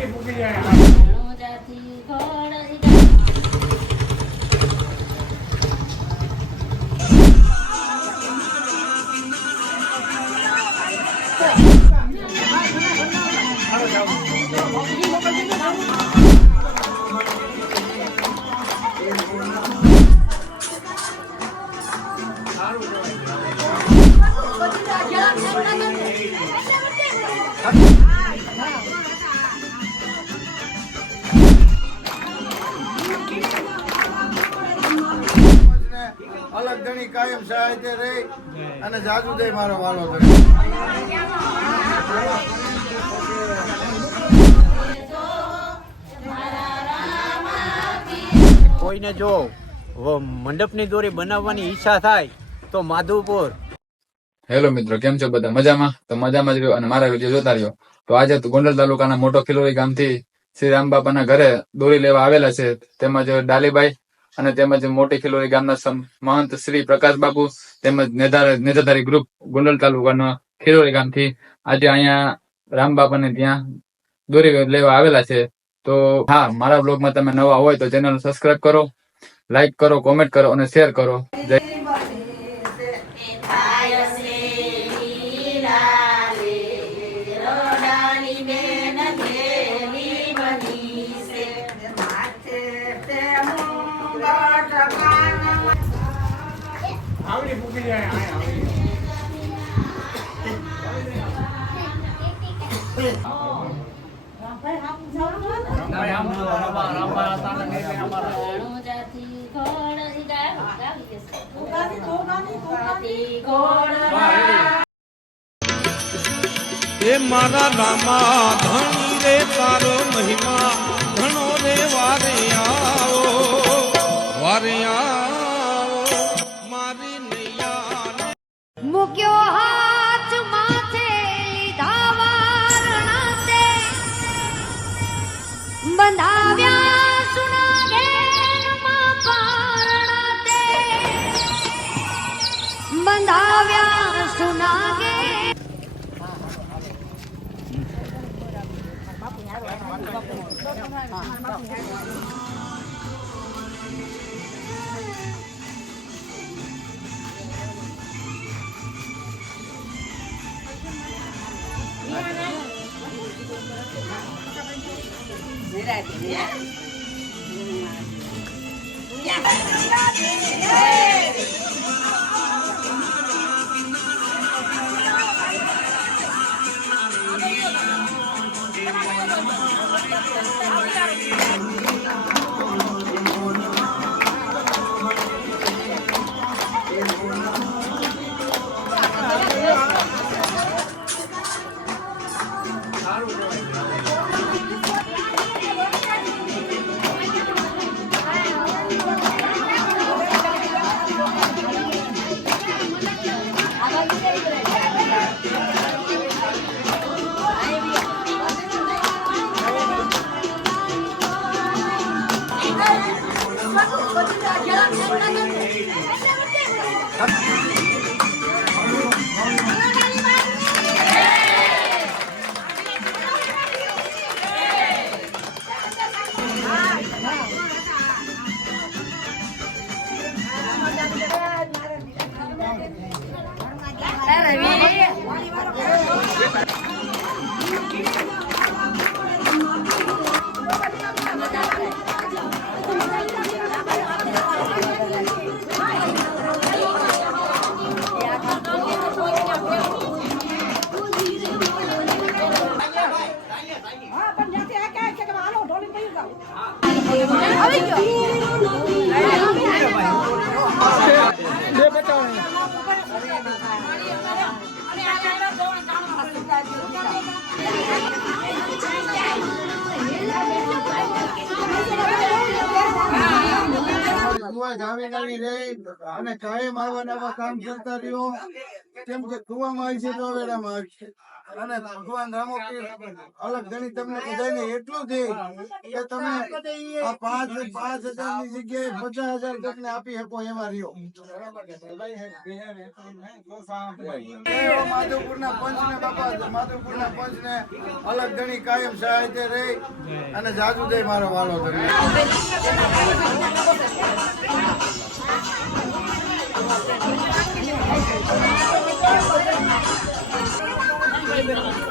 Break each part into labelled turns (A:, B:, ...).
A: 你不给呀 અને જાજુ દે મારો વાલો
B: કોઈને જો વ- મંડપની દોરી બનાવવાની ઈચ્છા થાય તો માધુપુર.
C: હેલો મિત્રો કેમ છો બધા? મજામાં? તો મજામાં જ રહ્યો અને મારા વીડિયો જોતા રહ્યો. તો આજે તો ગોંડલ તાલુકાના મોટો ખિલોરી ગામથી શ્રી રામબાપાના ઘરે દોરી લેવા આવેલા છે. તેમજ ડાલીબાઈ અને તેમજ મોટી ખિલોરી ગામના મહંત શ્રી પ્રકાશ બાપુ તેમજ નેતા- નેતાધારી ગ્રુપ ગુંડલ તાલુકાના ખિલોરી ગામથી આજે અહીંયા રામબાપાને ત્યાં દોરી લેવા આવેલા છે. તો હા, મારા બ્લોગમાં તમે નવા હોય તો ચેનલ સબસ્ક્રાઈબ કરો લાઈક કરો કોમેન્ટ કરો અને શેર કરો. જય
D: એ મારા રામા ધણી રે તારો મહિમા.
E: મૂક્યો હાથ માથે લીધા વારણા પારણાતે બંધાવ્યા સુના ઘેરમાં પારણા તે બંધાવ્યા સુના ઘેર
A: દુઆ અને કાયમ આવા કામ કરતા રહ્યો. કેમ કે કુવામાં આવી છે તો વેડામાં આવી છે. અને ભગવાન રામો અલગ ગણી તમને બધાને એટલું દે કે તમે આ પાંચ પાંચ હજારની જગ્યાએ પચાસ હજાર તમને આપી શકો એમાં રહ્યો. માધવપુરના પંચ ને બાપા માધવપુરના પંચ ને અલગ ગણી કાયમ સહાય રહી અને જાજુ દે મારો વાલો તમને બોલો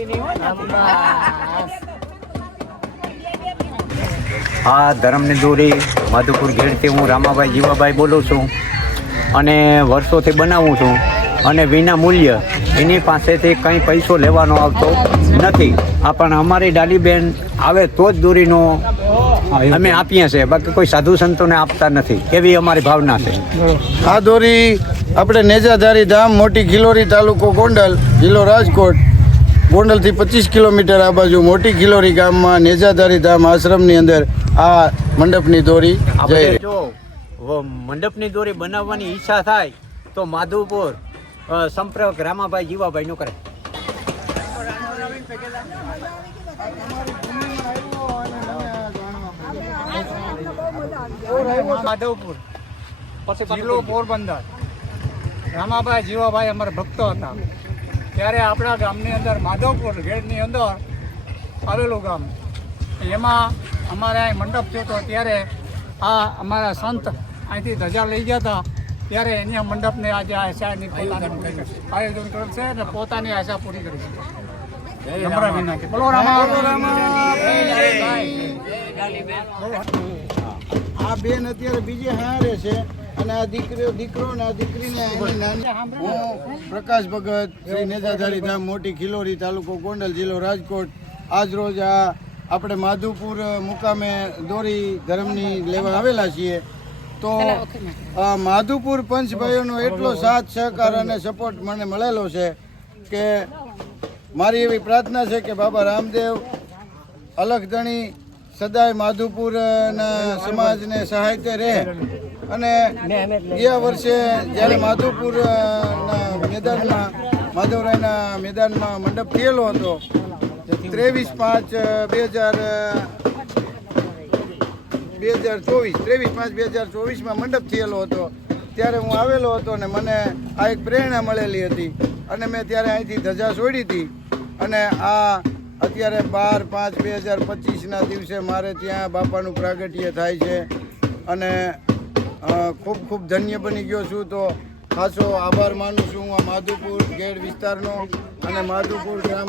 F: બીજું આપણે
B: આ ધર્મની દોરી માધુપુર ઘેડથી હું રામાભાઈ જીવાભાઈ બોલું છું અને વર્ષોથી બનાવું છું. અને વિના મૂલ્ય એની પાસેથી કંઈ પૈસો લેવાનો આવતો નથી. આ પણ અમારી ડાલીબેન આવે તો જ દોરીનો અમે આપીએ છીએ. બાકી કોઈ સાધુ સંતોને આપતા નથી. એવી અમારી ભાવના છે?
A: આ દોરી આપણે નેજાધારી ધામ મોટી ગિલોરી તાલુકો ગોંડલ જિલ્લો રાજકોટ. ગોંડલથી પચીસ કિલોમીટર આ બાજુ મોટી ગિલોરી ગામમાં નેજાધારી ધામ આશ્રમની અંદર આ મંડપની દોરી
B: જો મંડપની દોરી બનાવવાની ઈચ્છા થાય તો માધવપુર સંપર્ક રામાભાઈ જીવાભાઈ નો કરે.
G: માધવપુર. જિલ્લો પોરબંદર. રામાભાઈ જીવાભાઈ અમારા ભક્તો હતા. ત્યારે આપણા ગામની અંદર માધવપુર ગેટની અંદર આવેલું ગામ. એમાં અમારે અહીં મંડપ થયો હતો. ત્યારે આ અમારા સંત અહીંથી ધજા લઈ ગયા હતા. ત્યારે એની મંડપને આજે આશાની પોતાની આયોજન કરેલ છે અને પોતાની આશા પૂરી કરી છે. બોલો
A: આ બેન અત્યારે બીજે હારે છે અને આ દીકરીઓ દીકરો ને આ દીકરીને એની નાની પ્રકાશ ભગત શ્રી નેતાધારી ધામ મોટી ખિલોરી તાલુકો ગોંડલ જિલ્લો રાજકોટ. આજ રોજ આ આપણે માધુપુર મુકામે દોરી ધર્મની લેવા આવેલા છીએ. તો માધુપુર પંચભાઈઓનો એટલો સાથ સહકાર અને સપોર્ટ મને મળેલો છે કે મારી એવી પ્રાર્થના છે કે બાબા રામદેવ અલખધણી સદાય માધુપુરના સમાજને સહાયતે રહે. અને ગયા વર્ષે જ્યારે માધુપુરના મેદાનમાં માધવરાયના મેદાનમાં મંડપ થયેલો હતો ત્રેવીસ પાંચ બે હજાર બે હજાર ચોવીસ, ત્રેવીસ પાંચ બે હજાર ચોવીસમાં મંડપ થયેલો હતો. ત્યારે હું આવેલો હતો અને મને આ એક પ્રેરણા મળેલી હતી. અને મેં ત્યારે અહીંથી ધજા છોડી હતી. અને આ અત્યારે બાર પાંચ બે હજાર પચીસના દિવસે મારે ત્યાં બાપાનું પ્રાગટ્ય થાય છે. અને ખૂબ ખૂબ ધન્ય બની ગયો છું. તો ખાસો આભાર માનું છું હું આ માધુપુર ગેડ વિસ્તારનો અને માધુપુર ગ્રામ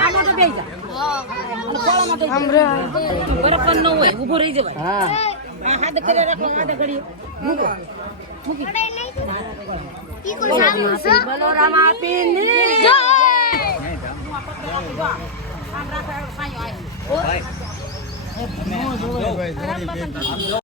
A: અલગધણી
F: બરફ ન હોય ઊભો રહી જવાય હા હાથ કરે રાખો હાથ ઘડી બલોરામ આપીને જય